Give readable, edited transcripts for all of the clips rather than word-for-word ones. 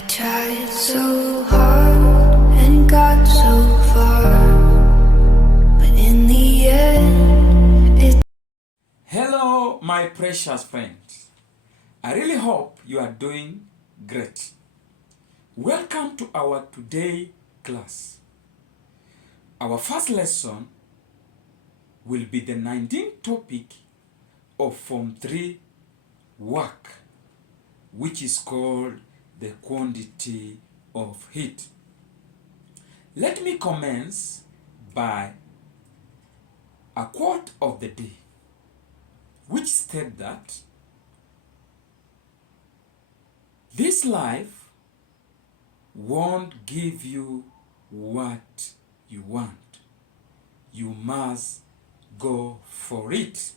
I tried so hard and got so far, but in the end, it... Hello, my precious friends. I really hope you are doing great. Welcome to our today class. Our first lesson will be the 19th topic of Form 3 work, which is called the quantity of heat. Let me commence by a quote of the day, which states that this life won't give you what you want. You must go for it.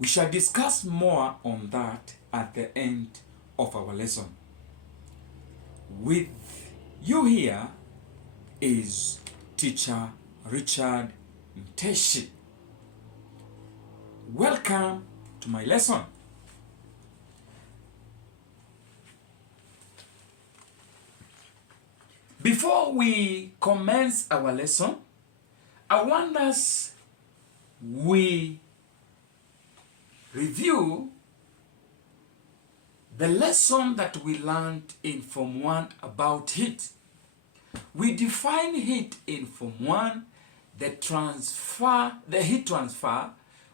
We shall discuss more on that at the end of our lesson. With you here is Teacher Richard Mteshi. Welcome to my lesson. Before we commence our lesson, I want us we review the lesson that we learned in Form 1 about heat. We define heat in Form 1, the heat transfer.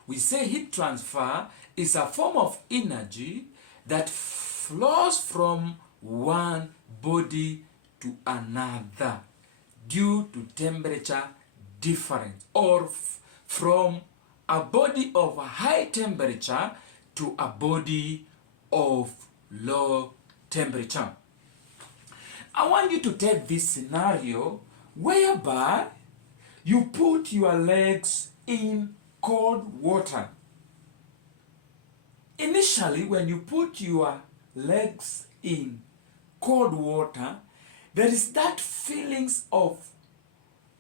We say heat transfer is a form of energy that flows from one body to another due to temperature difference, or from a body of high temperature to a body of low temperature. I want you to take this scenario whereby you put your legs in cold water. Initially, when you put your legs in cold water, there is that feelings of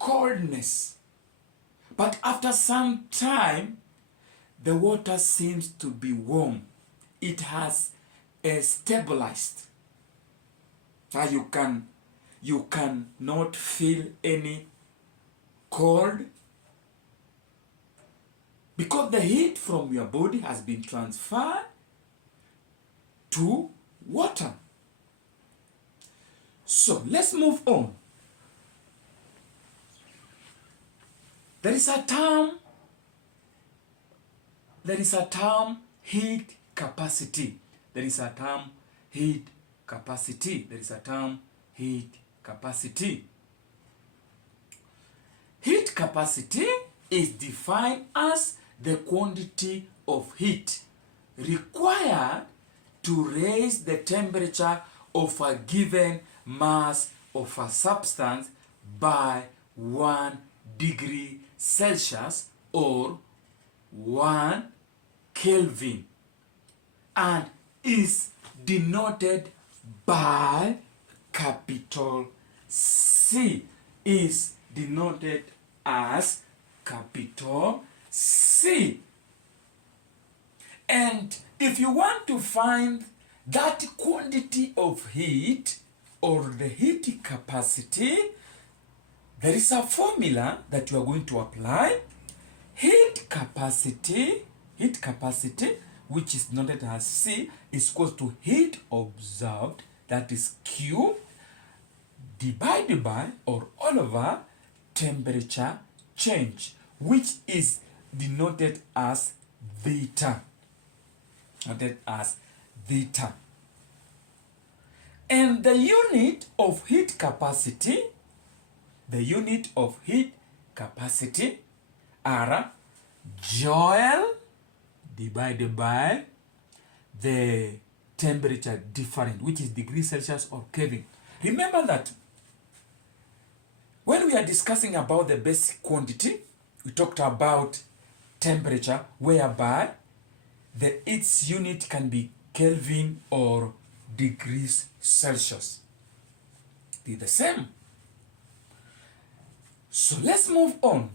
coldness. But after some time, the water seems to be warm. It has stabilized. Now you can not feel any cold because the heat from your body has been transferred to water. So let's move on. There is a term heat capacity. There is a term heat capacity. There is a term heat capacity. Heat capacity is defined as the quantity of heat required to raise the temperature of a given mass of a substance by 1 degree Celsius or 1 Kelvin, and is denoted by capital C, is denoted as capital C. And if you want to find that quantity of heat or the heat capacity, there is a formula that you are going to apply. Heat capacity, which is denoted as C, is equal to heat observed, that is Q, divided by or all over temperature change, which is denoted as theta. And the unit of heat capacity, are Joule divided by the temperature difference, which is degrees Celsius or Kelvin. Remember that when we are discussing about the basic quantity, we talked about temperature, whereby its unit can be Kelvin or degrees Celsius. They're the same. So let's move on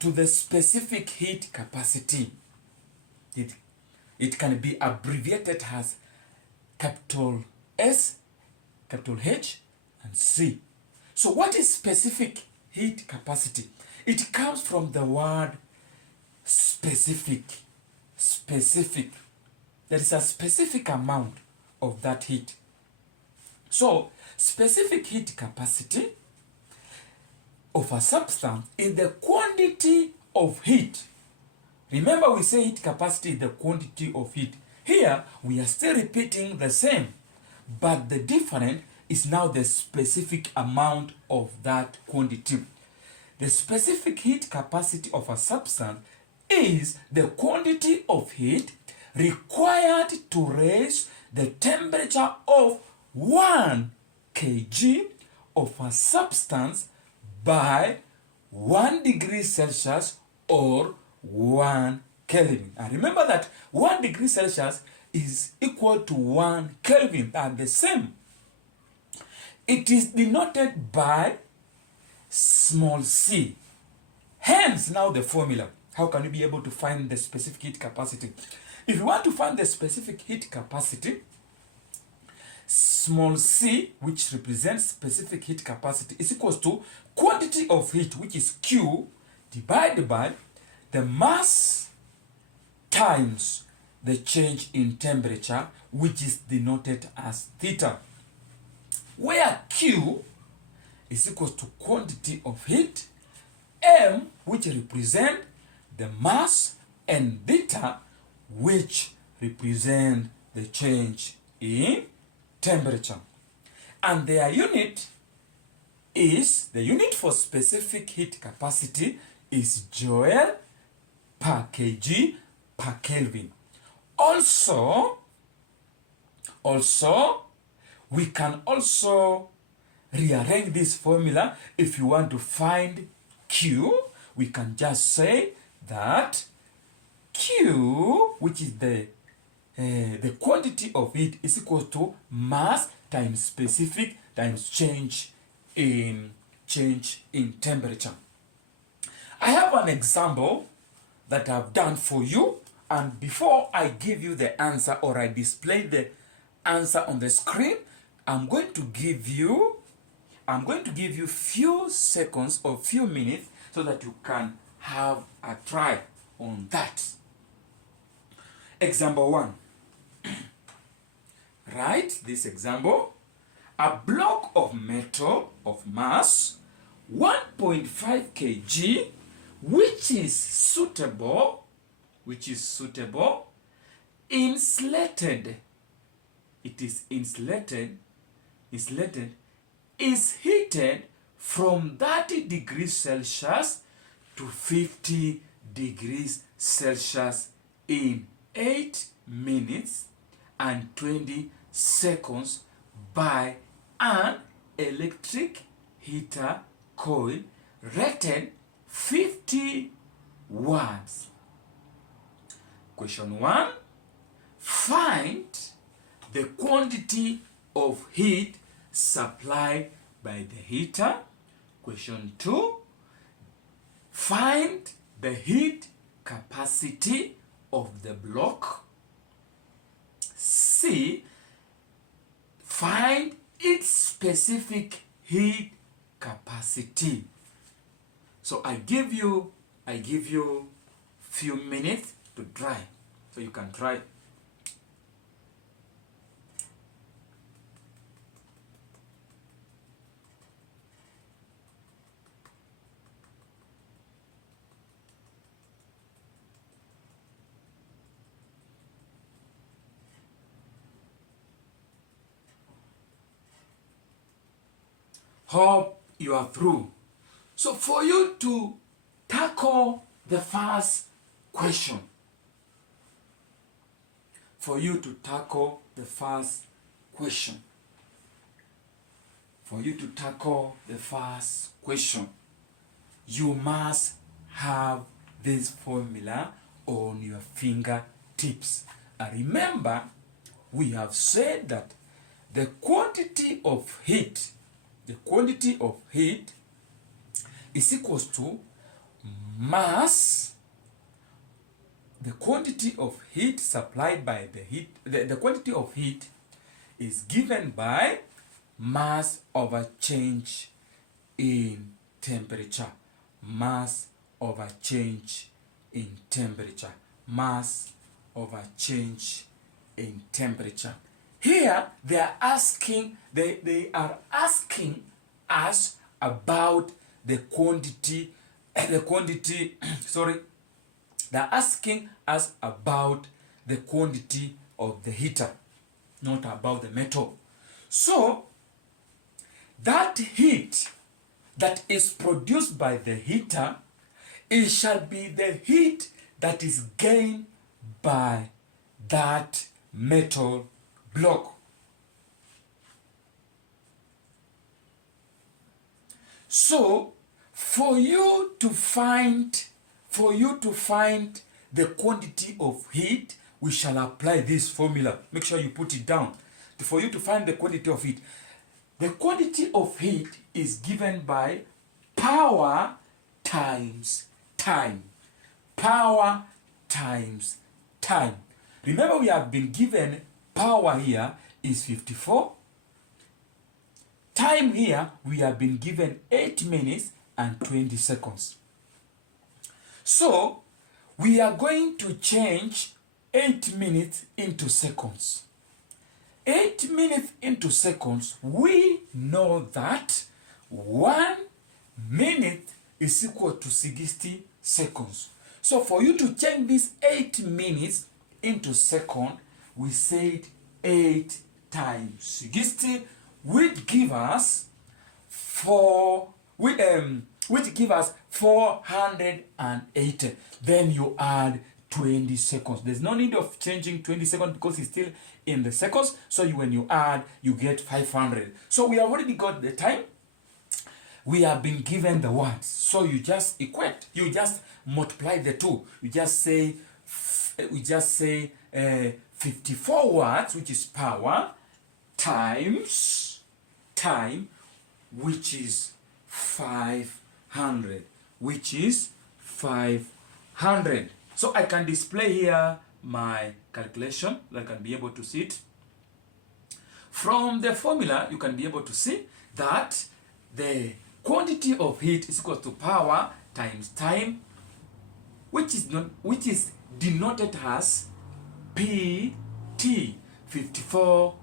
to the specific heat capacity. It can be abbreviated as capital S capital H and C. So what is specific heat capacity? It comes from the word specific. Specific. There is a specific amount of that heat. So specific heat capacity of a substance is the quantity of heat. Remember, we say heat capacity is the quantity of heat. Here we are still repeating the same, but the difference is now the specific amount of that quantity. The specific heat capacity of a substance is the quantity of heat required to raise the temperature of 1 kg of a substance by 1 degree Celsius or 1 Kelvin. And remember that 1 degree Celsius is equal to 1 Kelvin, are the same. It is denoted by small c. Hence, now the formula. How can you be able to find the specific heat capacity? If you want to find the specific heat capacity, small c, which represents specific heat capacity, is equals to quantity of heat, which is Q, divided by the mass times the change in temperature, which is denoted as theta, where Q is equal to quantity of heat, M, which represent the mass, and theta, which represent the change in temperature. And their unit for specific heat capacity is joule per kg per Kelvin. Also, we can also rearrange this formula. If you want to find Q, we can just say that Q, which is the quantity of heat, is equal to mass times specific times change in temperature. I have an example that I've done for you, and before I give you the answer or I display the answer on the screen, I'm going to give you few seconds or few minutes so that you can have a try on that. Example 1. Write this example. A block of metal of mass 1.5 kg, which is insulated. It is insulated, is heated from 30 degrees Celsius to 50 degrees Celsius in 8 minutes and 20 seconds by an electric heater coil rated 50 watts. Question 1. Find the quantity of heat supplied by the heater. Question 2. Find the heat capacity of the block. C. Find its specific heat capacity. So I give you few minutes to try, so you can try. Hope you are through. So for you to tackle the first question, you must have this formula on your fingertips. And remember, we have said that the quantity of heat is equals to mass. The quantity of heat supplied by the quantity of heat is given by mass over change in temperature. Mass over change in temperature. Mass over change in temperature. Here they are asking us about the quantity sorry, they're asking us about the quantity of the heater, not about the metal. So that heat that is produced by the heater, it shall be the heat that is gained by that metal block. So for you to find the quantity of heat, we shall apply this formula. Make sure you put it down. For you to find the quantity of heat, the quantity of heat is given by power times time. Power times time. Remember, we have been given power here is 54. Time here, we have been given 8 minutes and 20 seconds. So, we are going to change 8 minutes into seconds. 8 minutes into seconds, we know that 1 minute is equal to 60 seconds. So for you to change this 8 minutes into second, we said 8 times 60, which give us 480. Then you add 20 seconds. There's no need of changing 20 seconds because it's still in the seconds. So when you add, you get 500. So we have already got the time. We have been given the watts. So you just equate. You just multiply the two. You just say 54 watts, which is power, times time, which is 500. Which is 500. So I can display here my calculation. I can be able to see it. From the formula, you can be able to see that the quantity of heat is equal to power times time, which is denoted as PT. 54,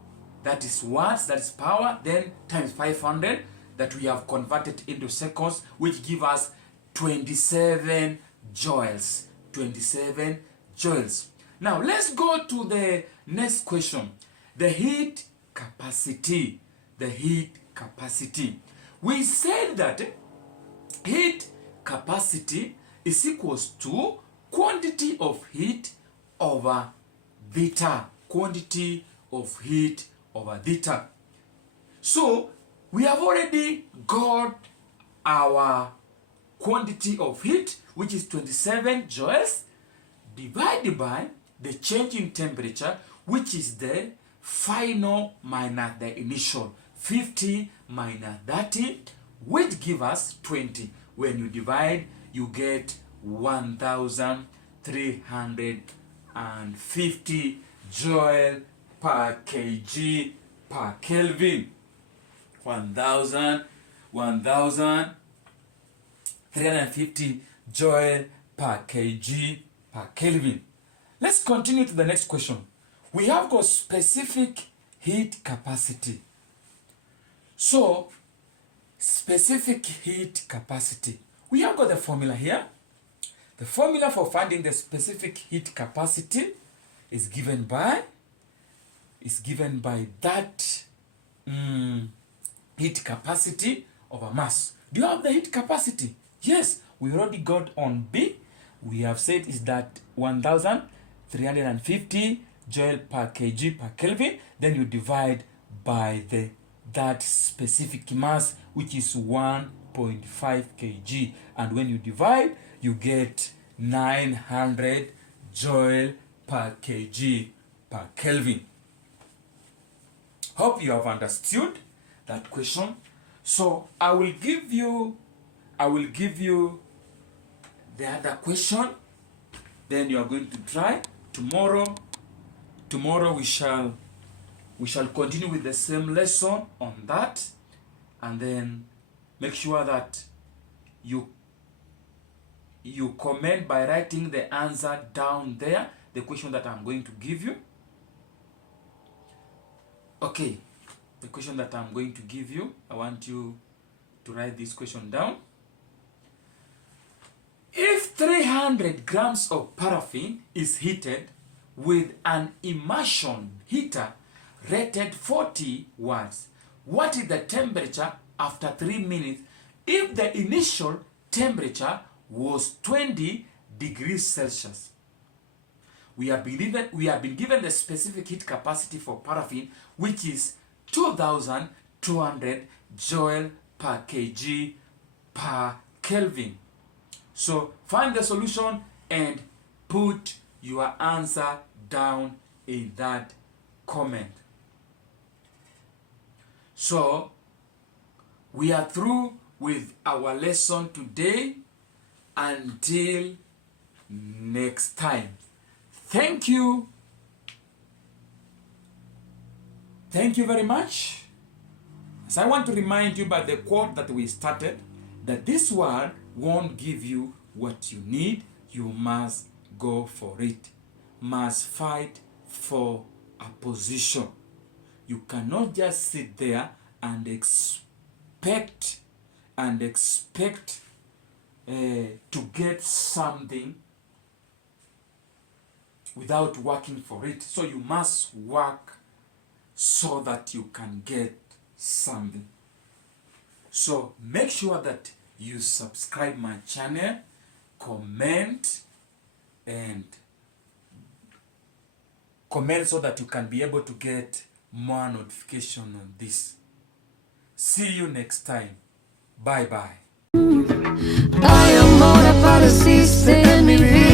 that is watts, that is power, then times 500, that we have converted into seconds, which give us 27 joules. 27 joules. Now let's go to the next question. The heat capacity. The heat capacity. We said that heat capacity is equals to quantity of heat over theta. Quantity of heat over theta. So we have already got our quantity of heat, which is 27 joules, divided by the change in temperature, which is the final minus the initial. 50 minus 30, which give us 20. When you divide, you get 1,350 joule per kg per Kelvin. 1,350 joule per kg per Kelvin. Let's continue to the next question. We have got specific heat capacity. So, specific heat capacity. We have got the formula here. The formula for finding the specific heat capacity is given by that heat capacity over mass. Do you have the heat capacity? Yes, we already got on B. We have said is that 1,350 joule per kg per Kelvin. Then you divide by that specific mass, which is 1.5 kg. And when you divide, you get 900 joule per kg per Kelvin. Hope you have understood that question. So I will give you the other question. Then you are going to try tomorrow. Tomorrow we shall we shall continue with the same lesson on that, and then make sure that you comment by writing the answer down there, the question that I'm going to give you. Okay, the question that I'm going to give you, I want you to write this question down. If 300 grams of paraffin is heated with an immersion heater rated 40 watts, what is the temperature after 3 minutes if the initial temperature was 20 degrees Celsius? We have been given the specific heat capacity for paraffin, which is 2,200 joule per kg per Kelvin. So find the solution and put your answer down in that comment. So we are through with our lesson today. Until next time. Thank you. Thank you very much. As I want to remind you by the quote that we started, that this world won't give you what you need. You must go for it. Must fight for a position. You cannot just sit there and expect to get something without working for it. So you must work so that you can get something. So make sure that you subscribe my channel, comment so that you can be able to get more notification on this. See you next time. Bye bye. Hay amor para existir en mi vida.